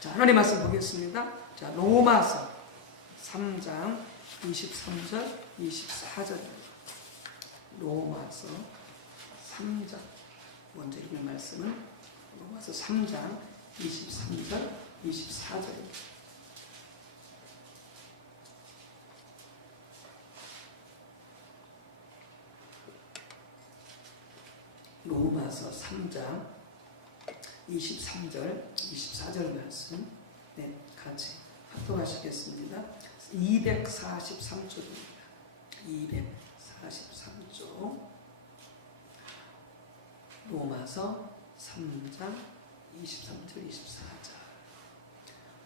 자, 하나님 말씀 보겠습니다. 자, 로마서 3장 23절, 24절. 로마서 3장. 먼저 읽는 말씀은 로마서 3장 23절, 24절입니다. 로마서 3장 23절, 24절 말씀 같이 합독하시겠습니다. 243쪽입니다. 243쪽 로마서 3장 23절, 24절.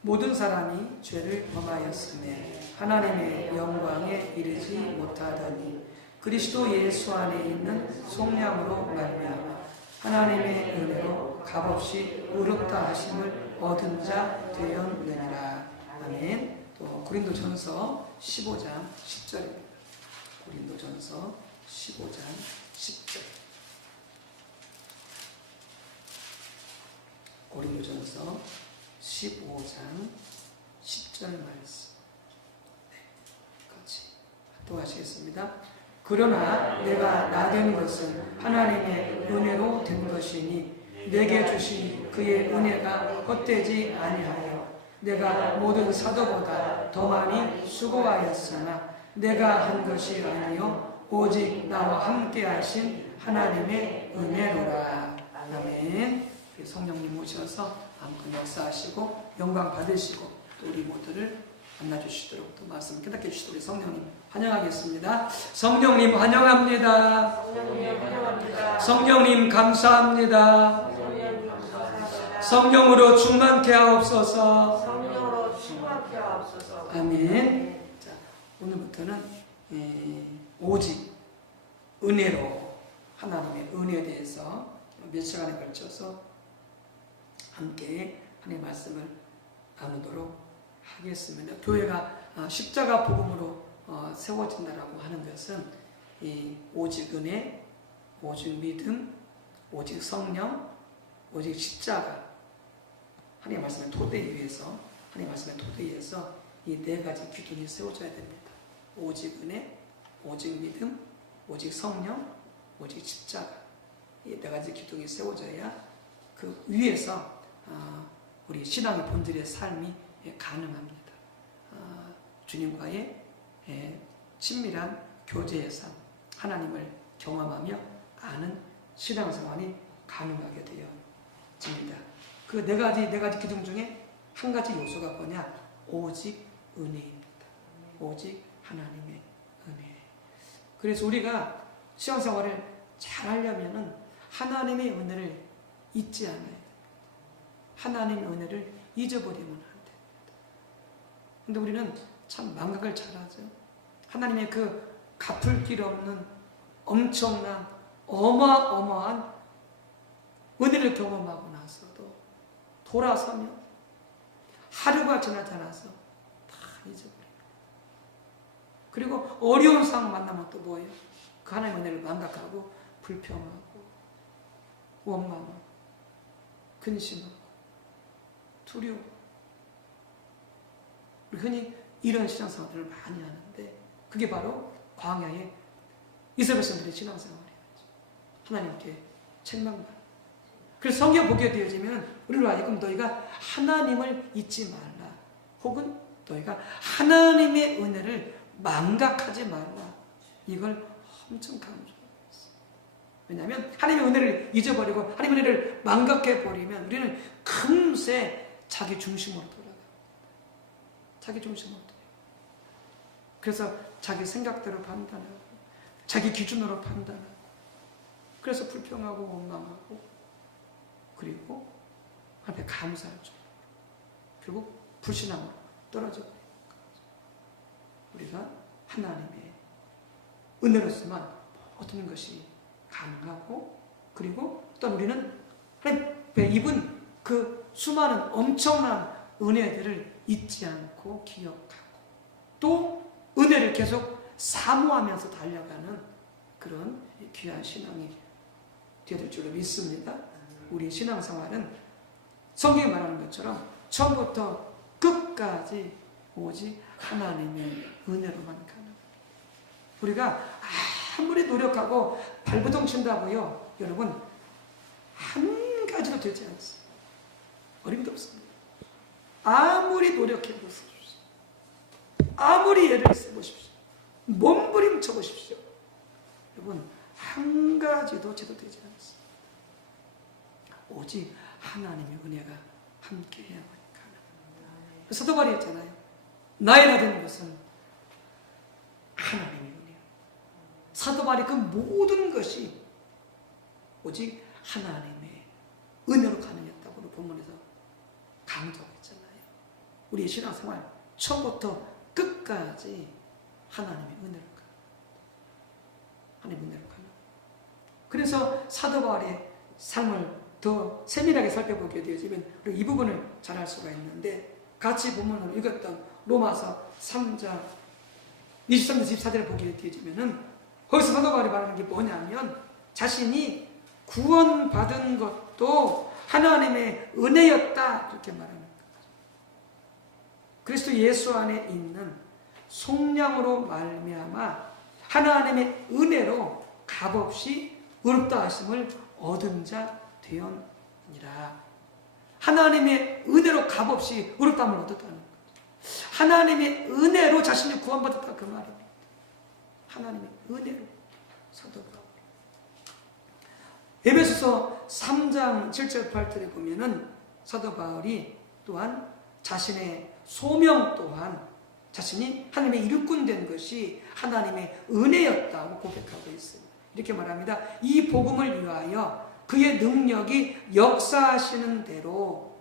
모든 사람이 죄를 범하였음에 하나님의 영광에 이르지 못하더니 그리스도 예수 안에 있는 속량으로 말미암아 하나님의 은혜로 값없이 의롭다 하심을 얻은 자 되었느니라. 아멘. 또 고린도전서 15장 10절입니다. 고린도전서 15장 10절. 고린도전서 15장 10절 말씀. 같이 합독하시겠습니다. 그러나 내가 나된 것은 하나님의 은혜로 된 것이니 내게 주신 그의 은혜가 헛되지 아니하여 내가 모든 사도보다 더 많이 수고하였으나 내가 한 것이 아니요 오직 나와 함께 하신 하나님의 은혜로라. 아멘. 성령님 오셔서 마음껏 역사하시고 영광 받으시고 또 우리 모두를 만나주시도록 또 말씀 깨닫게 해주시도록 성령님 환영하겠습니다. 성령님 환영합니다. 성령님 감사합니다. 성령으로 충만케 하옵소서. 아멘. 자, 오늘부터는 오직 은혜로 하나님의 은혜에 대해서 몇 시간에 걸쳐서 함께 하나님의 말씀을 나누도록 하겠습니다. 교회가 십자가 복음으로 세워진다라고 하는 것은 오직 은혜, 오직 믿음, 오직 성령, 오직 십자가 하나님의 말씀의 토대 위에서 하나님의 말씀의 토대 위에서 이 네 가지 기둥이 세워져야 됩니다. 오직 은혜, 오직 믿음, 오직 성령, 오직 십자가 이 네 가지 기둥이 세워져야 그 위에서 우리 신앙의 본질의 삶이 가능합니다. 주님과의 친밀한 교제의 삶, 하나님을 경험하며 아는 신앙생활이 가능하게 되어집니다. 그 네 가지 기둥 중에 한 가지 요소가 뭐냐? 오직 은혜입니다. 오직 하나님의 은혜. 그래서 우리가 신앙생활을 잘 하려면은 하나님의 은혜를 잊지 않아야 됩니다. 하나님의 은혜를 잊어버리면 안 됩니다. 근데 우리는 참 망각을 잘하죠. 하나님의 그 갚을 길 없는 엄청난 어마어마한 은혜를 경험하고 나서도 돌아서면 하루가 지나지 않아서 다 잊어버려요. 그리고 어려운 상황 만나면 또 뭐예요? 그 하나님의 은혜를 망각하고 불평하고 원망하고 근심하고 두려워. 우리 흔히 이런 신앙생활들을 많이 하는데 그게 바로 광야의 이스라엘 백성들의 신앙생활이에요. 하나님께 책망만. 그래서 성경 보게 되어지면 우리로 하여금 너희가 하나님을 잊지 말라. 혹은 너희가 하나님의 은혜를 망각하지 말라. 이걸 엄청 강조하고 있어요. 왜냐하면 하나님의 은혜를 잊어버리고 하나님의 은혜를 망각해버리면 우리는 금세 자기 중심으로 돌아가요. 자기 중심으로 돌아가요. 그래서 자기 생각대로 판단하고 자기 기준으로 판단하고 그래서 불평하고 원망하고 그리고 하나님께 감사할 줄 결국 불신앙으로 떨어져 버리는 거죠. 우리가 하나님의 은혜로서만 모든 것이 가능하고 그리고 또 우리는 하나님께 입은 그 수많은 엄청난 은혜들을 잊지 않고 기억하고 또 은혜를 계속 사모하면서 달려가는 그런 귀한 신앙이 되어야 될 줄로 믿습니다. 우리 신앙생활은 성경이 말하는 것처럼 처음부터 끝까지 오직 하나님의 은혜로만 가는. 우리가 아무리 노력하고 발버둥 친다고요, 여러분, 한 가지도 되지 않습니다. 어림도 없습니다. 아무리 노력해보십시오. 아무리 애를 써보십시오. 몸부림쳐 보십시오. 여러분, 한 가지도 제도되지 않습니다. 오직 하나님의 은혜가 함께해야만 가능합니다. 사도 바울이 했잖아요. 나의 나된 것은 하나님의 은혜요. 사도 바울이 그 모든 것이 오직 하나님의 은혜로 가능했다고 본문에서 강조했잖아요. 우리의 신앙생활 처음부터 끝까지 하나님의 은혜로 가능. 하나님의 은혜로 가능. 그래서 사도 바울의 삶을 더 세밀하게 살펴보게 되어지면 이 부분을 잘 알 수가 있는데, 같이 본문으로 읽었던 로마서 3장 23절 24절을 보게 되어지면은 거기서 사도 바울이 말하는 게 뭐냐면, 자신이 구원받은 것도 하나님의 은혜였다, 그렇게 말하는 거죠. 그리스도 예수 안에 있는 속량으로 말미암아 하나님의 은혜로 값없이 의롭다 하심을 얻은 자 되었느니라. 하나님의 은혜로 값없이 의롭다함을 얻었다는 거죠. 하나님의 은혜로 자신이 구원받았다, 그 말입니다. 하나님의 은혜로. 사도 바울 에베소서 3장 7절 8절에 보면은 사도 바울이 또한 자신의 소명 또한 자신이 하나님의 일꾼 된 것이 하나님의 은혜였다고 고백하고 있습니다. 이렇게 말합니다. 이 복음을 위하여 그의 능력이 역사하시는 대로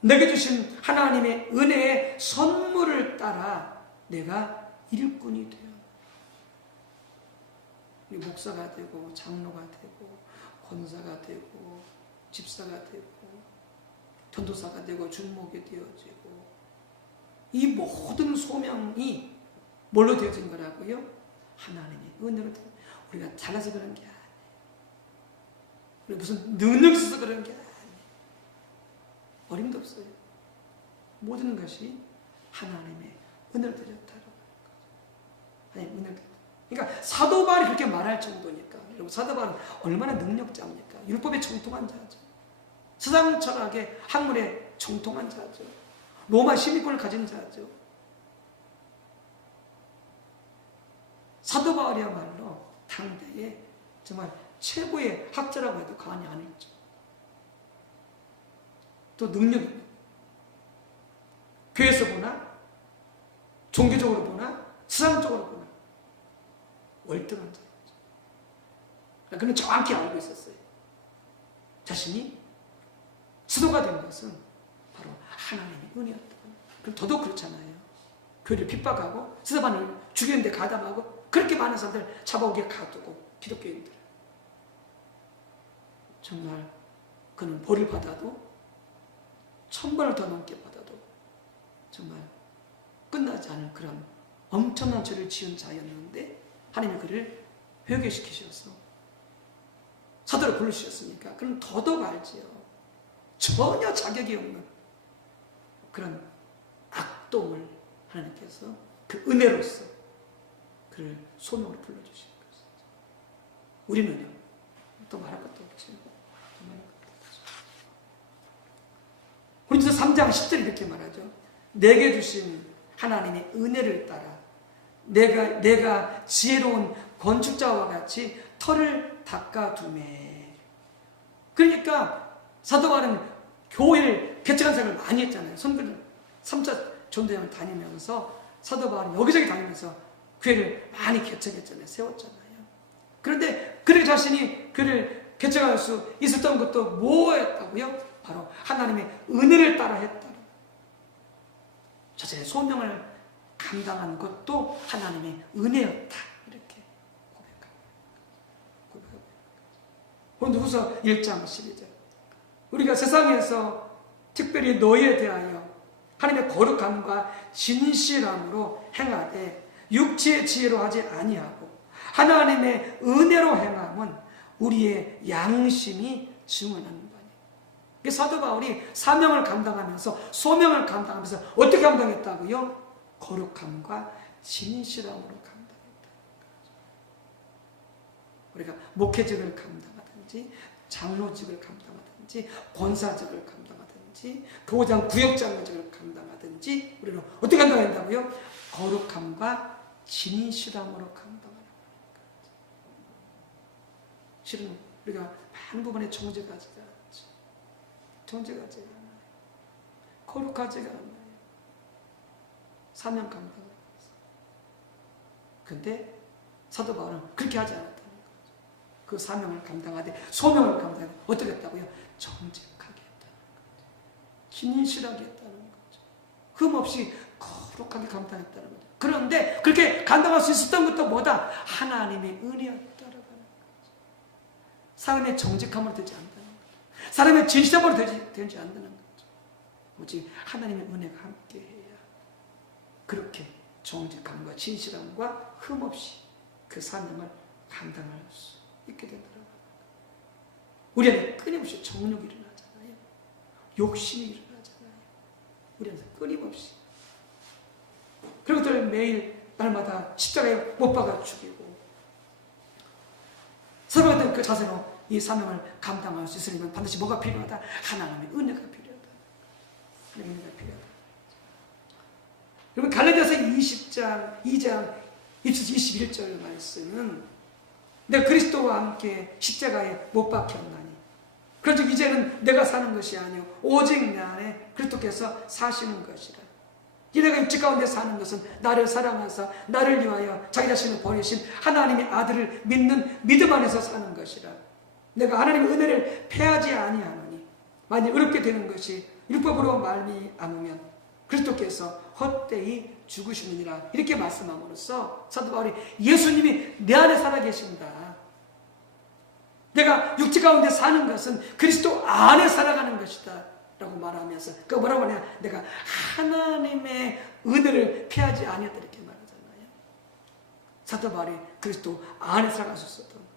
내게 주신 하나님의 은혜의 선물을 따라 내가 일꾼이 되어 목사가 되고 장로가 되고 권사가 되고 집사가 되고 전도사가 되고 중목이 되어지고, 이 모든 소명이 뭘로 되어진 거라고요? 하나님의 은혜로. 우리가 잘나서 그런 게 아니에요. 우리 무슨 능력 있어서 그런 게 아니에요. 어림도 없어요. 모든 것이 하나님의 은혜를 드렸다는 거죠. 하나님의 은혜를 드렸다. 그러니까 사도 바울이 그렇게 말할 정도니까, 여러분, 사도 바울은 얼마나 능력자입니까? 율법에 정통한 자죠. 세상 철학의 학문에 정통한 자죠. 로마 시민권을 가진 자죠. 사도 바울이야말로 당대의 정말 최고의 학자라고 해도 과언이 아니죠. 또 능력입니다. 교회에서 보나, 종교적으로 보나, 세상적으로 보나 월등한 자였죠. 그는 정확히 알고 있었어요. 자신이 스도가 된 것은 바로 하나님의 은혜였다. 그럼 더더욱 그렇잖아요. 교회를 핍박하고 스데반을 죽이는데 가담하고 그렇게 많은 사람들 잡아오게 가두고 기독교인들, 정말 그는 벌을 받아도 1000번을 더 넘게 받아도 정말 끝나지 않을 그런 엄청난 죄를 지은 자였는데 하나님이 그를 회개시키셔서 사도를 부르셨으니까 그는 더더욱 알지요. 전혀 자격이 없는 그런 악동을 하나님께서 그 은혜로서 그를 소명으로 불러주신 것이죠. 우리는요, 또 말할 것도 없지. 고린도서 3장 10절 이렇게 말하죠. 내게 주신 하나님의 은혜를 따라 내가 지혜로운 건축자와 같이 터를 닦아두매. 그러니까 사도 바울은 교회를 개척한 생각을 많이 했잖아요. 선교를 3차 전도여행 다니면서 사도 바울은 여기저기 다니면서 교회를 많이 개척했잖아요. 세웠잖아요. 그런데 그의 자신이 그를 개척할 수 있었던 것도 뭐였다고요? 바로 하나님의 은혜를 따라 했다. 자신의 소명을 감당한 것도 하나님의 은혜였다. 이렇게 고백하고. 고린도후서 1장 12절. 우리가 세상에서 특별히 너희에 대하여 하나님의 거룩함과 진실함으로 행하되 육체의 지혜로 하지 아니하고 하나님의 은혜로 행함은 우리의 양심이 증언하는 바니. 사도 바울이 사명을 감당하면서 소명을 감당하면서 어떻게 감당했다고요? 거룩함과 진실함으로 감당했다. 우리가 목회직을 감당하든지 장로직을 감당하든지 권사직을 감당하든지 교장 구역장로직을 감당하든지 우리는 어떻게 감당한다고요? 거룩함과 진실함으로 감당하는 거예요. 실은 우리가 많은 부분에 정죄가지가 않죠. 정죄가지가 않아요. 거룩하지가 않아요. 사명 감당을 했어요. 근데 사도 바울은 그렇게 하지 않았다는 거죠. 그 사명을 감당하되 소명을 감당하되 어떻게 했다고요? 정직하게 했다는 거죠. 진실하게 했다는 거죠. 흠없이 거룩하게 감당했다는 거죠. 그런데 그렇게 감당할 수 있었던 것도 뭐다? 하나님의 은혜였다라는 거죠. 사람의 정직함으로 되지 않는다는 거죠. 사람의 진실함으로 되지 않는다는 거죠. 오직 하나님의 은혜가 함께해야 그렇게 정직함과 진실함과 흠없이 그 사명을 감당할 수 있게 되더라고요. 우리 안에 끊임없이 정욕이 일어나잖아요. 욕심이 일어나잖아요. 우리 안에서 끊임없이. 그리고 또 매일 날마다 십자가에 못 박아 죽이고 서로 같은 그 자세로 이 사명을 감당할 수 있으려면 반드시 뭐가 필요하다? 하나님의 은혜가 필요하다. 하나님의 은혜가 필요하다. 여러분 갈라디아서 2장 21절 말씀은 내가 그리스도와 함께 십자가에 못 박혔나니 그런즉 이제는 내가 사는 것이 아니요 오직 내 안에 그리스도께서 사시는 것이라. 이 내가 육체 가운데 사는 것은 나를 사랑하사 나를 위하여 자기 자신을 버리신 하나님의 아들을 믿는 믿음 안에서 사는 것이라. 내가 하나님의 은혜를 패하지 아니하노니 만일 어렵게 되는 것이 율법으로 말미암으면 그리스도께서 헛되이 죽으시느니라. 이렇게 말씀함으로써 사도 바울이 예수님이 내 안에 살아계신다. 내가 육체 가운데 사는 것은 그리스도 안에 살아가는 것이다 라고 말하면서 그 뭐라고 하냐? 내가 하나님의 은혜를 피하지 아니었다 이렇게 말하잖아요. 사도 바울이 그리스도 안에 살아갈 수 있었던 것,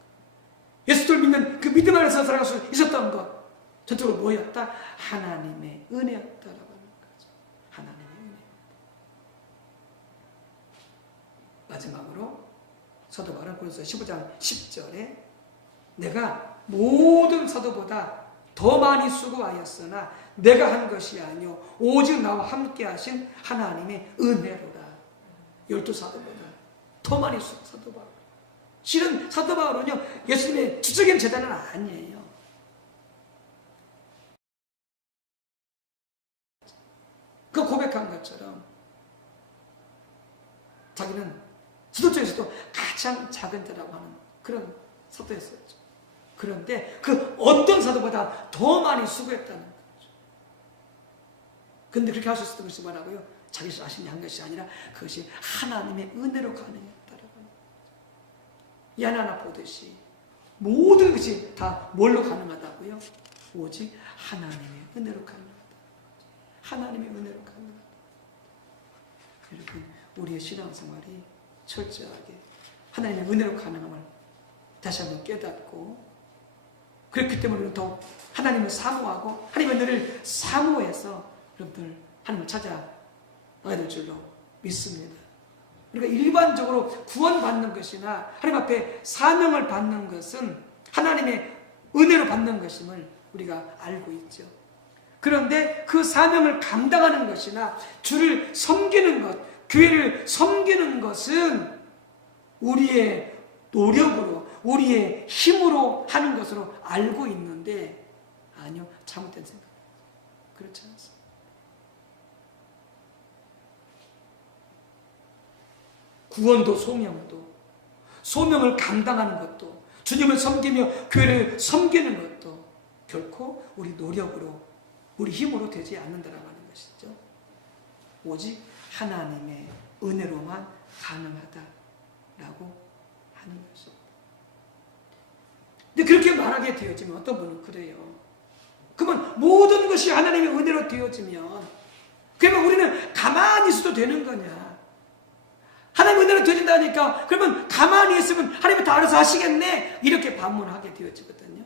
예수를 믿는 그 믿음 안에서 살아갈 수 있었던 것 전적으로 뭐였다? 하나님의 은혜였다라고 하는 거죠. 하나님의 은혜. 마지막으로 사도 바울은 고린도서 15장 10절에 내가 모든 사도보다 더 많이 수고하였으나 내가 한 것이 아니요 오직 나와 함께 하신 하나님의 은혜로라. 12사도보다 더 많이 사도 바울. 실은 사도 바울은요 예수님의 주적인 제자는 아니에요. 그 고백한 것처럼 자기는 사도 중에서도 가장 작은 자라고 하는 그런 사도였었죠. 그런데 그 어떤 사도보다 더 많이 수고했다는 거죠. 근데 그렇게 할 수 있었던 것이 뭐라고요? 자기 자신이 한 것이 아니라 그것이 하나님의 은혜로 가능했다라고 하는 거죠. 이 하나하나 보듯이 모든 것이 다 뭘로 가능하다고요? 오직 하나님의 은혜로 가능하다. 하나님의 은혜로 가능하다. 여러분 우리의 신앙생활이 철저하게 하나님의 은혜로 가능함을 다시 한번 깨닫고 그렇기 때문에 우리는 더 하나님을 사모하고 하나님의 은혜를 사모해서 여러분들 하나님을 찾아가야 될 줄로 믿습니다. 우리가 일반적으로 구원받는 것이나 하나님 앞에 사명을 받는 것은 하나님의 은혜로 받는 것임을 우리가 알고 있죠. 그런데 그 사명을 감당하는 것이나 주를 섬기는 것, 교회를 섬기는 것은 우리의 노력으로 우리의 힘으로 하는 것으로 알고 있는데 아니요 잘못된 생각입니다. 그렇지 않습니다. 구원도 소명도 소명을 감당하는 것도 주님을 섬기며 교회를 섬기는 것도 결코 우리 노력으로 우리 힘으로 되지 않는다라고 하는 것이죠. 오직 하나님의 은혜로만 가능하다라고 하는 것입니다. 근데 그렇게 말하게 되어지면 어떤 분은 그래요. 그러면 모든 것이 하나님의 은혜로 되어지면 그러면 우리는 가만히 있어도 되는 거냐? 하나님의 은혜로 되어진다니까 그러면 가만히 있으면 하나님이 다 알아서 하시겠네? 이렇게 반문하게 되어지거든요.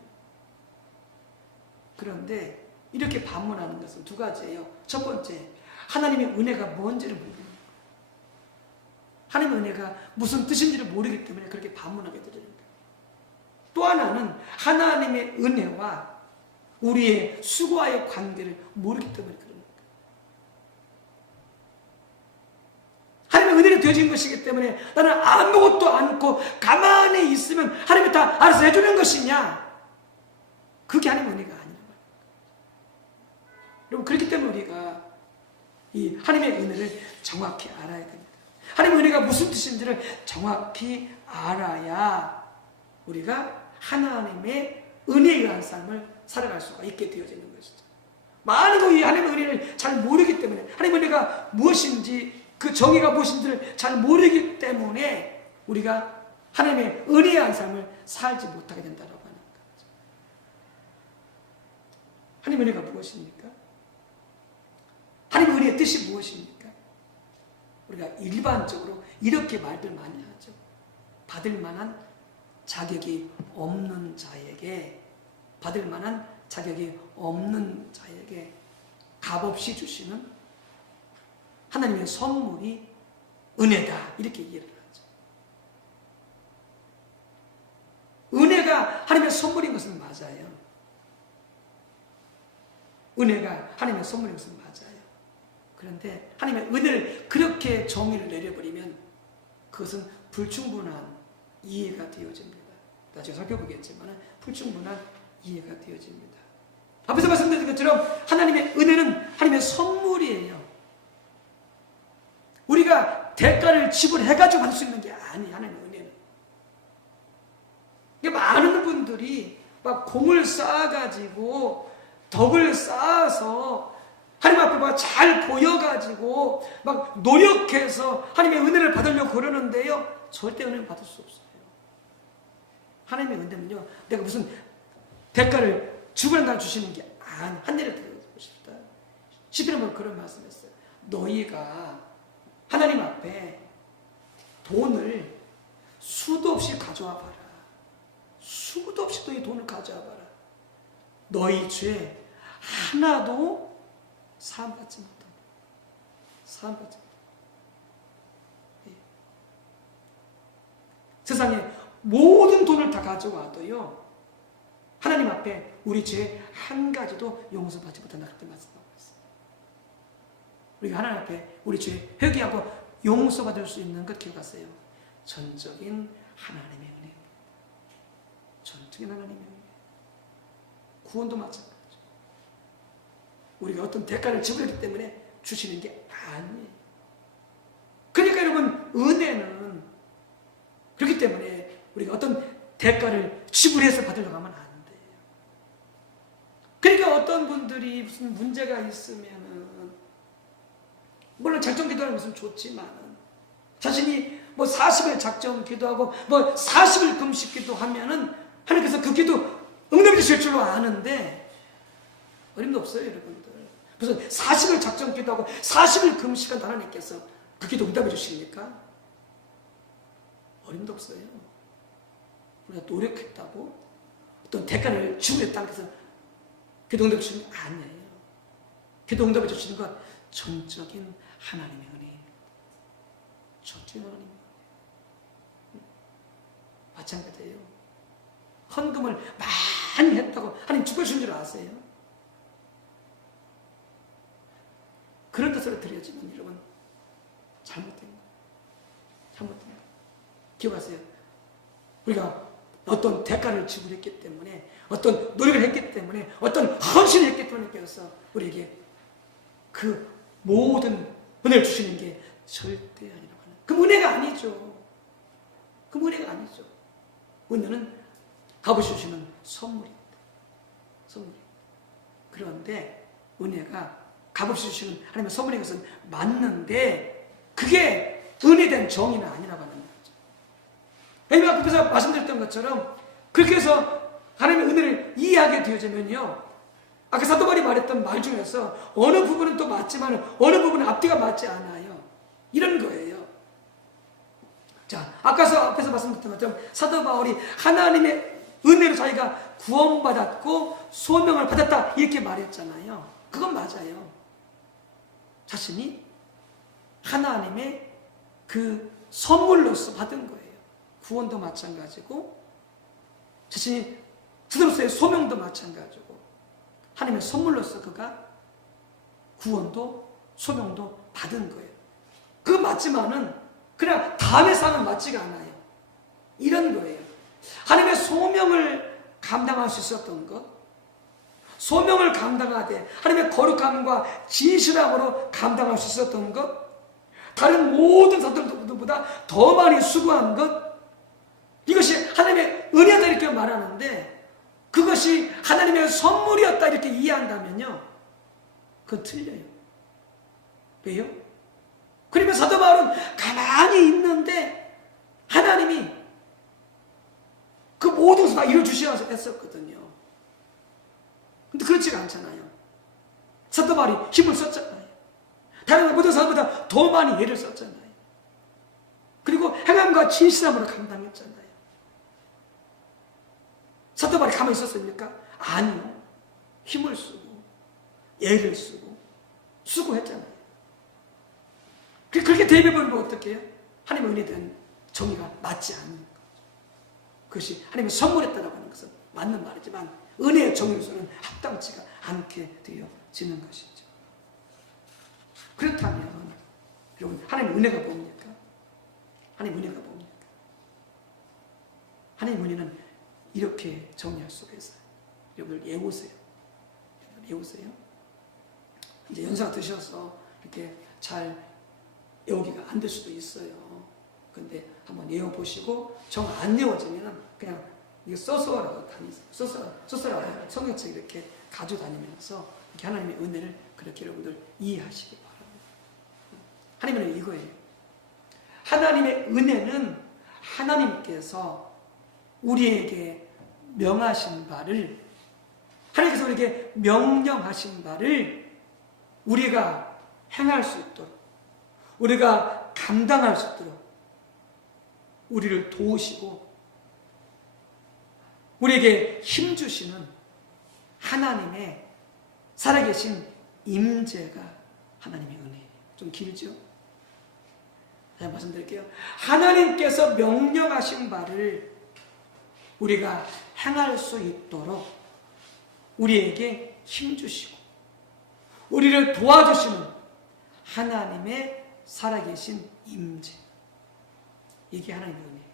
그런데 이렇게 반문하는 것은 두 가지예요. 첫 번째, 하나님의 은혜가 뭔지를 모르는 거예요. 하나님의 은혜가 무슨 뜻인지를 모르기 때문에 그렇게 반문하게 되는 거예요. 또 하나는 하나님의 은혜와 우리의 수고와의 관계를 모르기 때문에 그런 거예요. 하나님의 은혜로 되어진 것이기 때문에 나는 아무것도 않고 가만히 있으면 하나님이 다 알아서 해주는 것이냐? 그게 하나님의 은혜가 아니라고 해요. 여러분, 그렇기 때문에 우리가 이 하나님의 은혜를 정확히 알아야 됩니다. 하나님의 은혜가 무슨 뜻인지를 정확히 알아야 우리가 하나님의 은혜에 의한 삶을 살아갈 수가 있게 되어지는 것이죠. 많은 이 하나님의 은혜를 잘 모르기 때문에, 하나님의 은혜가 무엇인지, 그 정의가 무엇인지를 잘 모르기 때문에 우리가 하나님의 은혜에 의한 삶을 살지 못하게 된다고 하는 거죠. 하나님의 은혜가 무엇입니까? 하나님의 은혜의 뜻이 무엇입니까? 우리가 일반적으로 이렇게 말들 많이 하죠. 받을 만한 자격이 없는 자에게, 받을 만한 자격이 없는 자에게 값없이 주시는 하나님의 선물이 은혜다, 이렇게 이해를 하죠. 은혜가 하나님의 선물인 것은 맞아요. 은혜가 하나님의 선물인 것은 맞아요. 그런데 하나님의 은혜를 그렇게 정의를 내려버리면 그것은 불충분한 이해가 되어집니다. 나중에 살펴보겠지만 불충분한 이해가 되어집니다. 앞에서 말씀드린 것처럼 하나님의 은혜는 하나님의 선물이에요. 우리가 대가를 지불해가지고 받을 수 있는 게 아니에요. 하나님의 은혜는. 많은 분들이 막 공을 쌓아가지고 덕을 쌓아서 하나님 앞에 막 잘 보여가지고 막 노력해서 하나님의 은혜를 받으려고 그러는데요, 절대 은혜를 받을 수 없어요. 하나님의 은혜는요, 내가 무슨 대가를 지불한다고 주시는 게 아니, 한 예를 들어보고 싶다. 시편에 그런 말씀했어요. 너희가 하나님 앞에 돈을 수도 없이 가져와 봐라. 수도 없이 너희 돈을 가져와 봐라. 너희 죄 하나도 사함받지 못한다. 사함받지 못한다. 예. 세상에 모든 돈을 다 가져와도요, 하나님 앞에 우리 죄 한 가지도 용서받지 못한다, 그때 말씀하고 있어요. 우리가 하나님 앞에 우리 죄 회개하고 용서받을 수 있는 것 기억하세요. 전적인 하나님의 은혜입니다. 전적인 하나님의 은혜. 구원도 마찬가지죠. 우리가 어떤 대가를 지불했기 때문에 주시는 게 아니에요. 그러니까 여러분, 은혜는 그렇기 때문에 우리가 어떤 대가를 지불해서 받으려고 하면 안 돼요. 그러니까 어떤 분들이 무슨 문제가 있으면은, 물론 작정 기도하는 것은 좋지만, 자신이 뭐 40일 작정 기도하고 뭐 40일 금식 기도하면은 하나님께서 그 기도 응답해 주실 줄로 아는데, 어림도 없어요, 여러분들. 무슨 40일 작정 기도하고 40일 금식한 하나님께서 그 기도 응답해 주십니까? 어림도 없어요. 우리가 노력했다고 어떤 대가를 지불했다고 해서 기도 응답해 주시는 게 아니에요. 기도 응답해 주시는 건 전적인 하나님의 은혜입니다. 전적인 하나님의 은혜. 마찬가지예요. 헌금을 많이 했다고 하나님 축복해 줄 아세요? 그런 뜻으로 드려지면 여러분 잘못된 거예요. 잘못된 거예요. 기억하세요. 우리가 어떤 대가를 지불했기 때문에, 어떤 노력을 했기 때문에, 어떤 헌신을 했기 때문에 그래서 우리에게 그 모든 은혜를 주시는 게 절대 아니라고 하는, 그 은혜가 아니죠. 그 은혜가 아니죠. 은혜는 값없이 주시는 선물입니다. 선물입니다. 그런데 은혜가 값없이 주시는 하나님의 선물인 것은 맞는데 그게 은혜된 정의는 아니라고 하는 거죠. 왜냐하면 앞에서 말씀드렸던 것처럼 그렇게 해서 하나님의 은혜를 이해하게 되어지면요, 아까 사도 바울이 말했던 말 중에서 어느 부분은 또 맞지만 어느 부분은 앞뒤가 맞지 않아요. 이런 거예요. 자, 앞에서 말씀드렸던 것처럼 사도 바울이 하나님의 은혜로 자기가 구원받았고 소명을 받았다 이렇게 말했잖아요. 그건 맞아요. 자신이 하나님의 그 선물로서 받은 거예요. 구원도 마찬가지고 자신이 그들로서의 소명도 마찬가지고 하나님의 선물로서 그가 구원도 소명도 받은 거예요. 그거 맞지만은 그냥 다음의 삶은 맞지가 않아요. 이런 거예요. 하나님의 소명을 감당할 수 있었던 것, 소명을 감당하되 하나님의 거룩함과 진실함으로 감당할 수 있었던 것, 다른 모든 사람들보다 더 많이 수고한 것, 이것이 하나님의 은혜다 이렇게 말하는데 그것이 하나님의 선물이었다 이렇게 이해한다면요, 그건 틀려요. 왜요? 그러면 사도 바울은 가만히 있는데 하나님이 그 모든 것을 다 이루어주셔서 했었거든요. 근데 그렇지가 않잖아요. 사도 바울이 힘을 썼잖아요. 다른 모든 사람보다 더 많이 애를 썼잖아요. 그리고 행함과 진실함으로 감당했잖아요. 사도 바울이 가만히 있었습니까? 아니요. 힘을 쓰고 애를 쓰고 수고했잖아요. 그렇게 대비해버리면 어떻게 해요? 하나님의 은혜에 대한 정의가 맞지 않는 거죠. 그것이 하나님의 선물했다라고 하는 것은 맞는 말이지만 은혜의 정의로서는 합당치가 않게 되어지는 것이죠. 그렇다면 여러분, 하나님의 은혜가 뭡니까? 하나님의 은혜가 뭡니까? 하나님의 은혜는 이렇게 정의할 수가 있어요. 여러분들 외우세요. 외우세요. 이제 연세가 드셔서 이렇게 잘 외우기가 안 될 수도 있어요. 근데 한번 외워보시고 정 안 외워지면 그냥 이거 써서라도 다니세요. 써서라도 성경책 이렇게 가지고 다니면서 이렇게 하나님의 은혜를 그렇게 여러분들 이해하시기 바랍니다. 하나님의 은혜는 이거예요. 하나님의 은혜는 하나님께서 우리에게 명하신 바를, 하나님께서 우리에게 명령하신 바를 우리가 행할 수 있도록, 우리가 감당할 수 있도록 우리를 도우시고 우리에게 힘주시는 하나님의 살아계신 임재가 하나님의 은혜예요. 좀 길죠? 제가 말씀드릴게요. 하나님께서 명령하신 바를 우리가 행할 수 있도록 우리에게 힘주시고 우리를 도와주시는 하나님의 살아계신 임재, 이게 하나님의 은혜예요.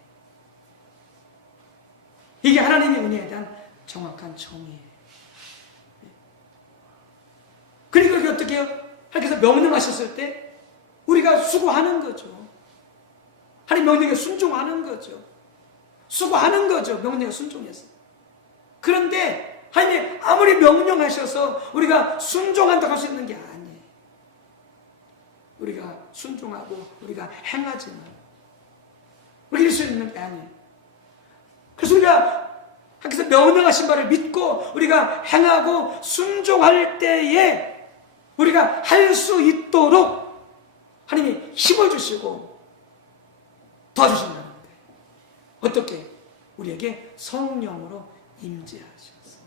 이게 하나님의 은혜에 대한 정확한 정의예요. 그리고 그게 어떻게 해요? 하나님께서 명령하셨을 때 우리가 수고하는 거죠. 하나님 명령에 순종하는 거죠. 수고하는 거죠. 명령에 순종해서. 그런데 하나님이 아무리 명령하셔서 우리가 순종한다고 할 수 있는 게 아니에요. 우리가 순종하고 우리가 행하지만 우리가 이럴 수 있는 게 아니에요. 그래서 우리가 하나님께서 명령하신 바를 믿고 우리가 행하고 순종할 때에 우리가 할 수 있도록 하나님이 힘을 주시고 도와주신다는 거예요. 어떻게? 우리에게 성령으로 임재하셔서,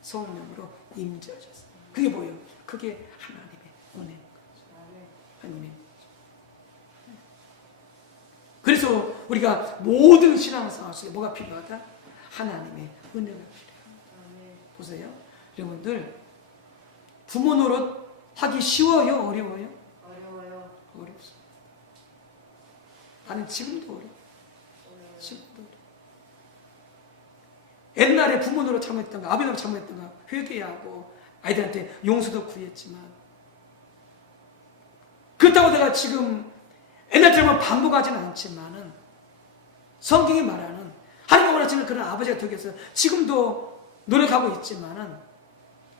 성령으로 임재하셔서. 그게 뭐예요? 그게 하나님의 은혜인 거죠. 하나님의 은혜. 그래서 우리가 모든 신앙생활 속에 뭐가 필요하다? 하나님의 은혜가 필요합니다. 보세요. 여러분들, 부모 노릇 하기 쉬워요? 어려워요? 어려워요. 어렵습니다. 나는 지금도 어려워. 지금도 어려워. 옛날에 부모 노릇 잘못했던가, 아버지 노릇 잘못했던가 회개하고 아이들한테 용서도 구했지만, 그렇다고 내가 지금 옛날처럼 반복하지는 않지만은 성경이 말하는 하나님이 원하시는 그런 아버지가 되기 위해서 지금도 노력하고 있지만은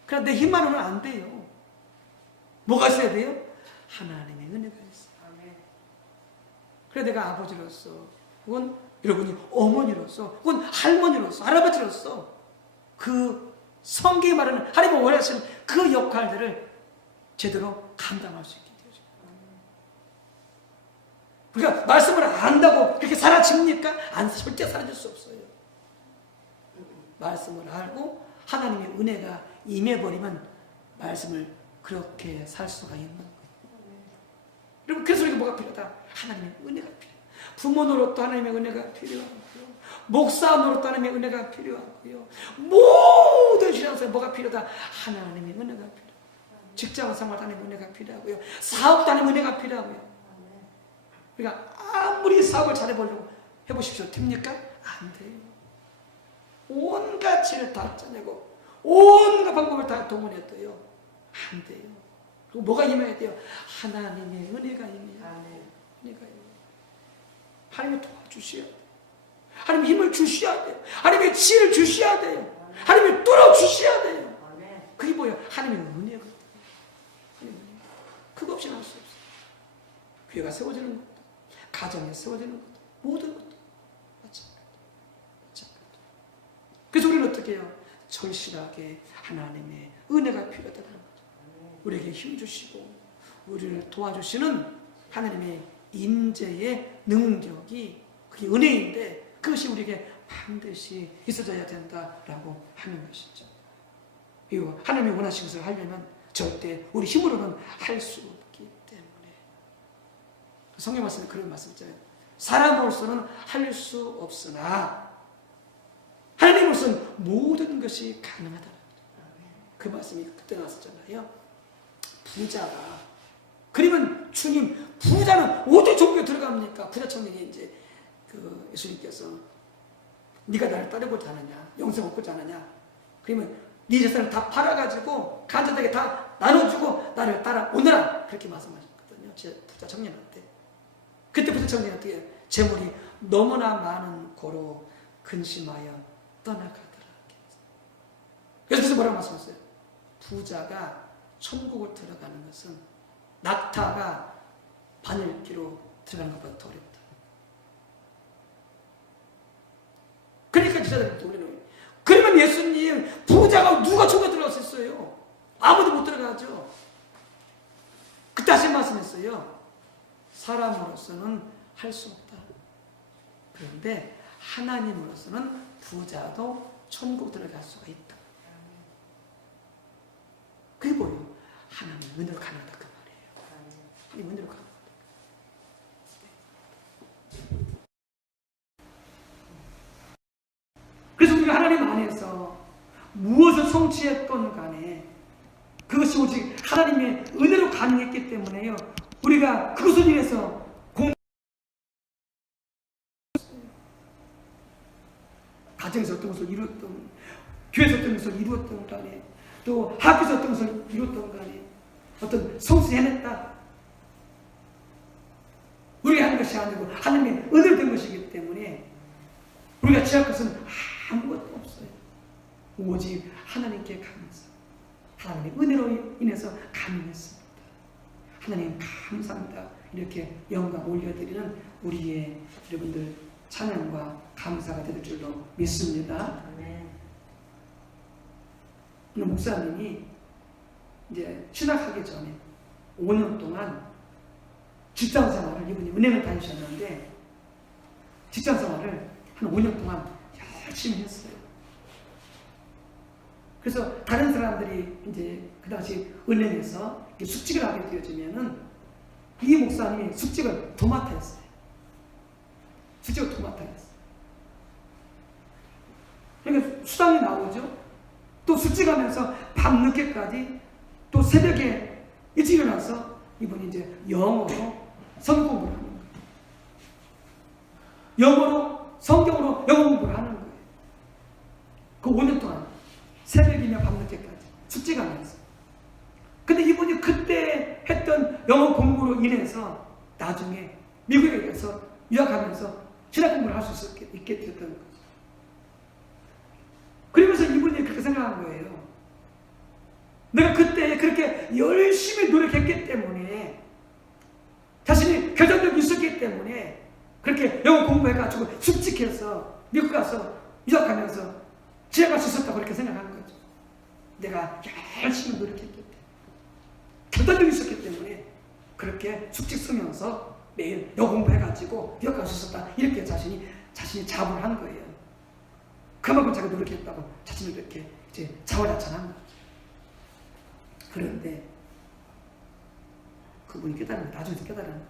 그냥 내 힘만으로는 안 돼요. 뭐가 있어야 돼요? 하나님의 은혜가 있어요. 그래 내가 아버지로서 혹은 여러분이 어머니로서 혹은 할머니로서 할아버지로서 그 성경이 말하는 하나님이 원하시는 그 역할들을 제대로 감당할 수 있게 되죠. 우리가 말씀을 안다고 그렇게 사라집니까? 절대 사라질 수 없어요. 말씀을 알고 하나님의 은혜가 임해버리면 말씀을 그렇게 살 수가 있는 거예요. 여러분, 그래서 우리가 뭐가 필요하다? 하나님의 은혜가 필요해요. 부모 노릇도 하나님의 은혜가 필요하고요. 목사 노릇도 하나님의 은혜가 필요하고요. 모든 신앙생활 뭐가 필요하다? 하나님의 은혜가 필요해요. 직장 생활 하나님의 은혜가 필요하고요. 사업도 하나님의 은혜가 필요하고요. 우리가 아무리 사업을 잘해보려고 해보십시오. 됩니까? 안 돼요. 온갖 지를 다 짜내고 온갖 방법을 다 동원해도요, 안 돼요. 그리고 뭐가 임해야 돼요? 하나님의 은혜가 임해야 돼요. 은혜가 임해요. 하나님이 도와주셔야 돼요. 하나님의 힘을 주셔야 돼요. 하나님의 지혜를 주셔야 돼요. 하나님이 뚫어주셔야 돼요. 그게 뭐예요? 하나님의 은혜거든요. 그거 없이는 할 수 없어요. 교회가 세워지는 것도, 가정에 세워지는 것도, 모든 것도 마찬가지입니다. 그래서 우리는 어떻게 해요? 절실하게 하나님의 은혜가 필요하다는 거죠. 우리에게 힘주시고 우리를 도와주시는 하나님의 임재의 능력이, 그게 은혜인데 그것이 우리에게 반드시 있어져야 된다라고 하는 것이죠. 그리고 하나님이 원하시는 것을 하려면 절대 우리 힘으로는 할 수 없기 때문에, 성경 말씀에 그런 말씀 있잖아요. 사람으로서는 할 수 없으나 하나님으로서는 모든 것이 가능하다. 그 말씀이 그때 나왔었잖아요. 부자가, 그러면 주님, 부자는 어디 종교에 들어갑니까? 부자 청년이 이제 그 예수님께서 네가 나를 따르고자 하느냐, 영생 얻고자 하느냐, 그러면 네 재산을 다 팔아가지고 간절하게 다 나눠주고 나를 따라오너라, 그렇게 말씀하셨거든요. 제 부자 청년한테. 그때 부자 청년이 어떻게 재물이 너무나 많은 고로 근심하여 떠나가더라. 그래서 뭐라고 말씀하셨어요? 부자가 천국을 들어가는 것은 낙타가 바늘기로 들어가는 것보다 더 어렵다. 그러니까 기자들이 놀리는 거예요. 그러면 예수님, 부자가 누가 천국에 들어갈 수 있어요? 아무도 못 들어가죠. 그때 하신 말씀했어요. 사람으로서는 할 수 없다. 그런데 하나님으로서는 부자도 천국 들어갈 수가 있다. 그게 뭐예요? 하나님 은혜로 가능하다, 그 말이에요. 하나님 은혜로 가능하다. 그래서 우리가 하나님 안에서 무엇을 성취했던 간에 그것이 오직 하나님의 은혜로 가능했기 때문에요, 우리가 그것을 위해서 가정에서 어떤 것을 이루었던, 교회에서 어떤 것을 이루었던 간에, 또 학교에서 어떤 것을 이루었던 간에 어떤 성취를 해냈다. 우리가 하는 것이 아니고 하나님의 은혜로 된 것이기 때문에 우리가 취할 것은 아무것도 없어요. 오직 하나님께 감사, 하나님의 은혜로 인해서 가능했습니다. 하나님 감사합니다. 이렇게 영광 올려드리는 우리의 여러분들 찬양과 감사가 될 줄로 믿습니다. 오늘 목사님이 이제 신학하기 전에 5년 동안 직장 생활을, 이분이 은행을 다니셨는데 직장 생활을 한 5년 동안 열심히 했어요. 그래서 다른 사람들이 이제 그 당시 은행에서 숙직을 하게 되어지면은 이 목사님이 숙직을 도맡아 했어요. 숙직을 도맡아 했어요. 그러니까 수당이 나오죠. 또 숙직하면서 밤늦게까지, 또 새벽에 일찍 일어나서 이분이 이제 영어로 성경 공부를 하는 거예요. 영어로, 성경으로 영어 공부를 하는 거예요. 그 5년 동안 새벽이며 밤늦게까지 숙직하면서. 근데 이분이 그때 했던 영어 공부로 인해서 나중에 미국에 가서 유학하면서 신학 공부를 할 수 있게 되었던 거죠. 그러면서 이분이 그렇게 생각한 거예요. 내가 그때 그렇게 열심히 노력했기 때문에, 자신이 결단력이 있었기 때문에 그렇게 영어 공부해가지고 숙직해서 미국 가서 유학하면서 지나갈 수 있었다고 그렇게 생각한 거죠. 내가 열심히 노력했기 때문에, 결단력이 있었기 때문에 그렇게 숙직 쓰면서 매일 영어 공부해가지고 유학 갈 수 있었다, 이렇게 자신이 자부를 한 거예요. 그만큼 자기가 노력했다고 자신을 이렇게 이제 자화자찬한 거죠. 그런데 그분이 깨달은 거예요. 나중에 깨달은 거예요.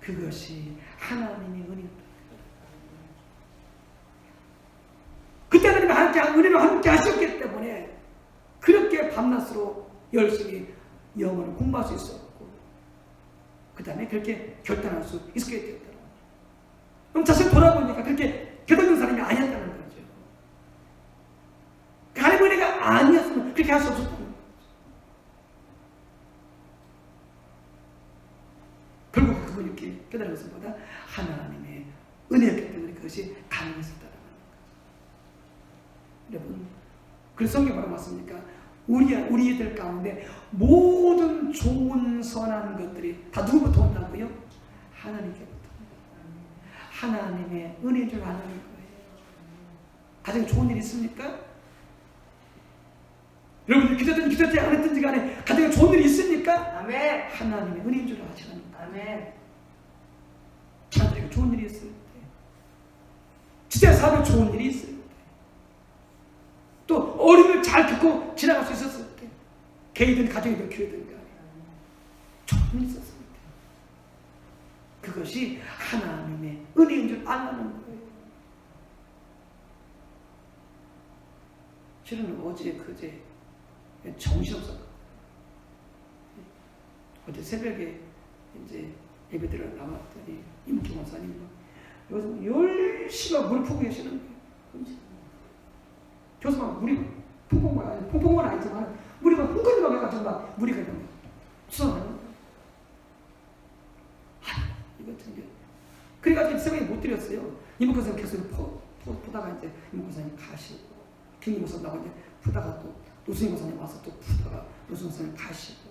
그것이 하나님의 은혜였다. 그때 하나님이 함께 은혜로 함께 하셨기 때문에 그렇게 밤낮으로 열심히 영어를 공부할 수 있었고 그 다음에 그렇게 결단할 수 있었게 되었더라고요. 그럼 자신 돌아보니까 그렇게 깨닫는 사람이 아니었다는 거죠. 하나님의 은혜가 아니었으면 그렇게 할 수 없었다는 거죠. 결국 그분이 이렇게 깨달은 것은 보다 하나님의 은혜였기 때문에 그것이 가능했었다는 거죠. 여러분, 그래서 성경이 뭐라고 말씀입니까? 우리들 가운데 모든 좋은 선한 것들이 다 누구부터 온다고요? 하나님께부터. 하나님의 은혜인 줄 아는 거예요. 가장 좋은 일 있습니까? 여러분들 기도했든지 기도했지 않았든지 간에 가장 좋은 일이 있습니까? 아멘. 하나님의 은혜인 줄 아시는 거예요. 아멘. 자들에게 좋은 일이 있을 때, 진짜 사업에 좋은 일이 있을 때, 또 어려움을 잘 겪고 지나갈 수 있었을 때, 개이든 가정이든 교회든 간에 좋은 일이 있었을 때, 그것이 하나님의 은혜인 줄 알라는 거예요. 저는 어제 그제 정신없었거든요. 어제 새벽에 이제 예배드려 나왔더니 임기 목사님 여기서 열심히 물을 푸고 계시는 거예요. 교수 막 물이 퐁퐁은 아니지만 물이 막 흥건히 해가지고 막 물이 그냥 수상하는 거예요. 이거 참 그래가지고 새벽에 못 드렸어요. 임기 목사님 계속 푸다가 이제 임기 목사님 가시고 김기 목사님 나고 이제 푸다가 또 노승희 목사님 와서 또 푸다가 노승희 목사님 가시고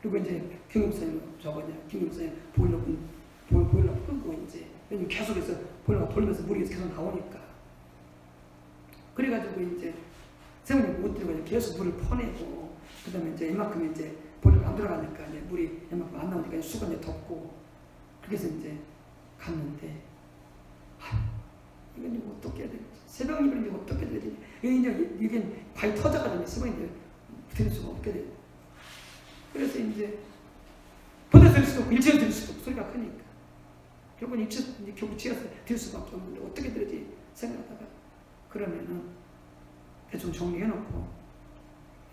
그리고 이제 김기 목사님 김기 목사님 보일러 끄고 이제 왜냐면 계속해서 보일러가 돌면서 물이 계속 나오니까 그래가지고 이제 세번이 못 들고 계속 물을 퍼내고 그 다음에 이제 이만큼 이제 보일러가 안 들어가니까 이제 물이 이만큼 안 나오니까 수건 이제 덮고 그렇게 해서 이제 갔는데 이건 이제 어떻게 해야 되지? 새벽이면 이제 어떻게 해야 되지? 이게 과연 터져가지고 새벽인데 드릴 수가 없게 돼요. 그래서 이제 보다 드릴 수도 없고 일체로 드릴 수도 없고 소리가 크니까 결국은 결국 지어서 드릴 수밖에 없는데 어떻게 드리지 생각하다가 그러면은 대충 정리해놓고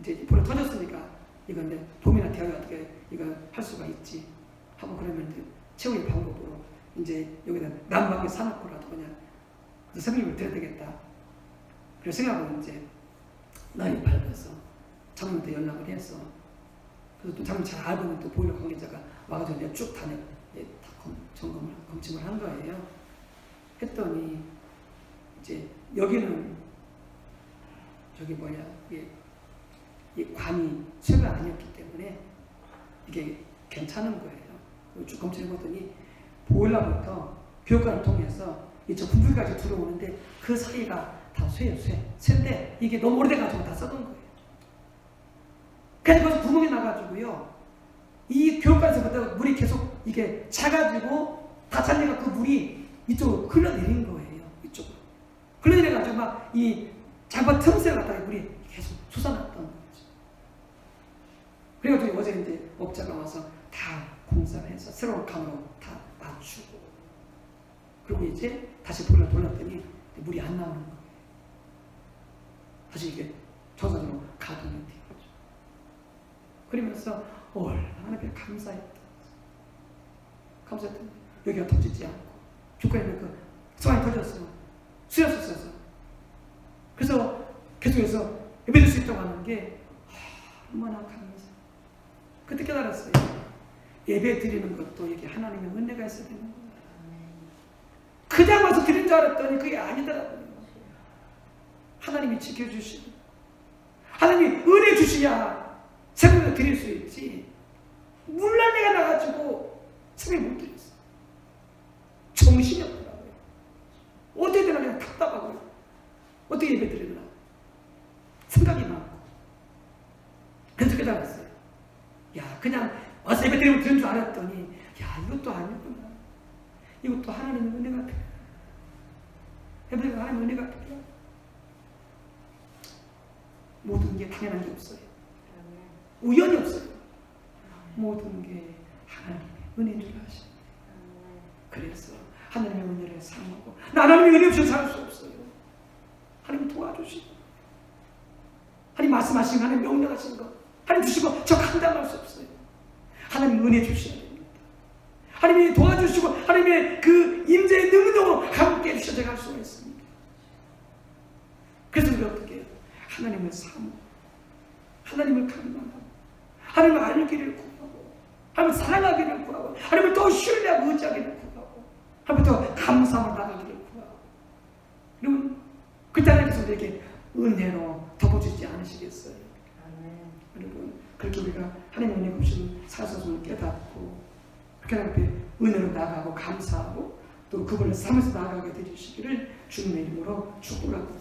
이제 불이 터졌으니까 이건 이제 봄이나 되어야 어떻게 이거 할 수가 있지 하고 그러면 이제 최후의 방법으로 이제 여기다 난방에 사놓고라도 그냥 성령을 드려야 되겠다. 그래서 생각하고 이제 날이 밝아서 장로한테 연락을 해서 그래서 또 장로 잘 알고 있는 또 보일러 관계자가 와가지고 이제 쭉 다 검침을 한 거예요. 했더니 이제 여기는 저기 이 관이 최가 아니었기 때문에 이게 괜찮은 거예요. 쭉 검침해보더니 보일러부터 교육관을 통해서 저 분풀까지 들어오는데 그 사이가 다 쇠인데 이게 너무 오래돼가지고 다 썩은 거예요. 그래서 거기서 구멍이 나가지고요. 이 교육관에서부터 물이 계속 이게 차가지고 다 찼으니까 그 물이 이쪽으로 흘러내린 거예요. 이쪽으로. 흘러내려가지고 막 이 장판 틈새 갖다가 물이 계속 솟아났던 거죠. 그래가지고 어제 이제 업자가 와서 다 공사를 해서 새로운 감으로 다 맞추고 그리고 이제 다시 돌렸더니 물이 안 나오는 거예요. 다시 이게 정상으로 가동이 된 거죠. 그러면서 얼마나 감사했던 여기가 터지지 않고 주가에는 그 수완이 터졌어. 수였었어서 그래서 계속해서 예배드릴 수 있다고 하는 게 얼마나 감사. 그때 깨달았어요. 예배 드리는 것도 이게 하나님의 은혜가 있어야 되는 거예요. 그냥 와서 드린 줄 알았더니 그게 아니더라고요. 하나님이 지켜주시고 하나님이 은혜 주시야 새벽에 드릴 수 있지. 물난내가 나가지고 새벽에 못 드렸어. 정신이 없더라고요. 어떻게 되나 그냥 답답하고요. 어떻게 예배 드리나 생각이 많고 그래서 깨달았어요. 야 그냥 와서 예배 드리면 드린 줄 알았더니 야 이것도 아니구나. 이것도 하나님의 은혜가 돼. 여러분, 하나님 은혜가 필요해요. 모든 게 당연한 게 없어요. 우연이 없어요. 모든 게 하나님의 은혜를 하십니다. 그래서 하나님의 은혜를 사모하고, 나 하나님의 은혜 없이 살 수 없어요. 하나님 도와주시고, 하나님 말씀하신 거, 하나님 명령하신 거, 하나님 주시고 저 감당할 수 없어요. 하나님 은혜 주셔야 됩니다. 하나님이 도와주시고 하나님의 그 임재의 능력으로 함께 해주셔야 갈 수가 있습니다. 그래서 우리가 어떻게 해요? 하나님을 사모, 하나님을 감당하고, 하나님을 알기를 구하고, 하나님을 사랑하기를 구하고, 하나님을 더 신뢰하고 의지하기를 구하고, 하나님을 더 감사하며 나가기를 구하고. 여러분, 그때 하나님께서 우리에게 은혜로 덮어주지 않으시겠어요? 여러분, 그렇게 우리가 하나님의 은혜 없이는 살아서는 깨닫고, 그렇게 하나님 앞에 은혜로 나가고 감사하고 또 그분을 삶에서 나아가게 되시기를 주님의 이름으로 축복합니다.